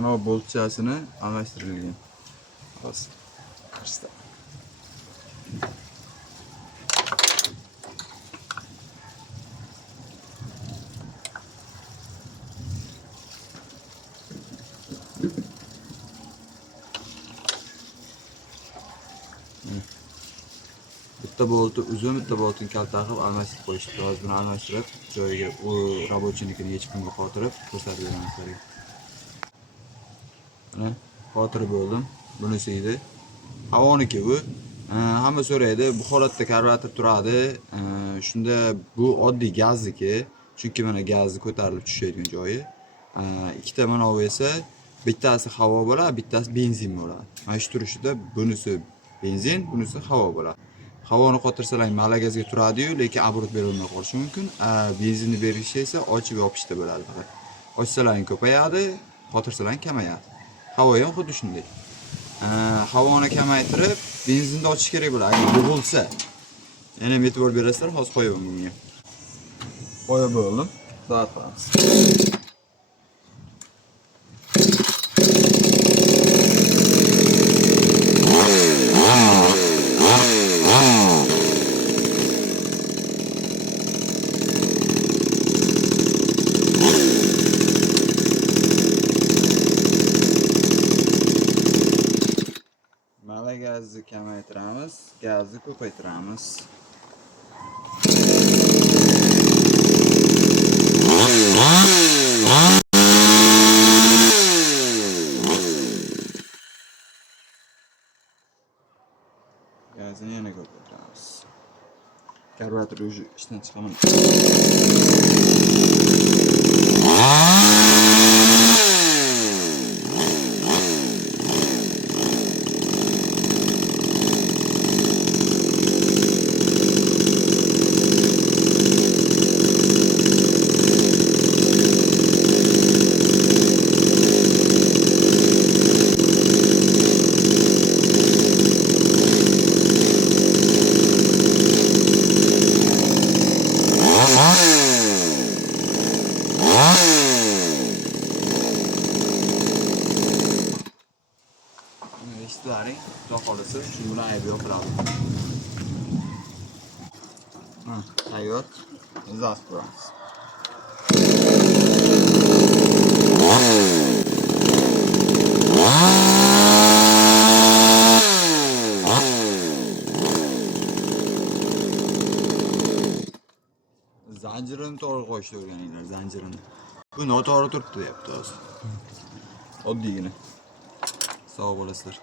ana boltchasini almashtirilgan. Xo'sh. Qarshida. Bitta bolti uzun, bitta boltini kalta qilib almashtirib qo'yishdi. Hozir buni almashtirib, joyiga u rabotchinikini yechib qo'yib ko'rsatib beraman sizlarga. Mana xotirib bo'ldim. Bunisi edi. Havoniki bu. Hamma so'raydi, bu holatda karburator turadi. Shunda bu oddiy gazniki, chunki mana gazni ko'tarilib tushadigan joyi. Ikkita mana bu esa bittasi havo bo'ladi, bittasi benzin bo'ladi. Mana shu turishida bunisi benzin, bunisi havo bo'ladi. Havoni qotirsalang malagazga turadi-yu, lekin оборот bera olmay qolishi mumkin. Benzinni berishi esa ochib yopishda bo'ladi faqat. Ochsalaring ko'payadi, qotirsalaring kamayadi. Havo ham xuddi shunday. Havoni kamaytirib, benzinni ochish kerak bo'ladi. Agar bo'g'ilsa, yana e'tibor berasizlar, hozir qo'yaman bunga. Qo'yib bo'ldim. Soat qilamiz. Gazni kamaytiramiz, gazni ko'paytiramiz. Gazni yana ko'paytiramiz. Karburator ishdan chiqaman. Eshitlaring, xudo xolisi, shu bilan ayb yopiladi. Tayyor. Izoh qilamiz. Zanjirini to'g'ri qo'yishni o'rganinglar, zanjirini. Bu noto'g'ri turibdi, deyapti hozir. Oddiygina. Sog' bo'lasizlar.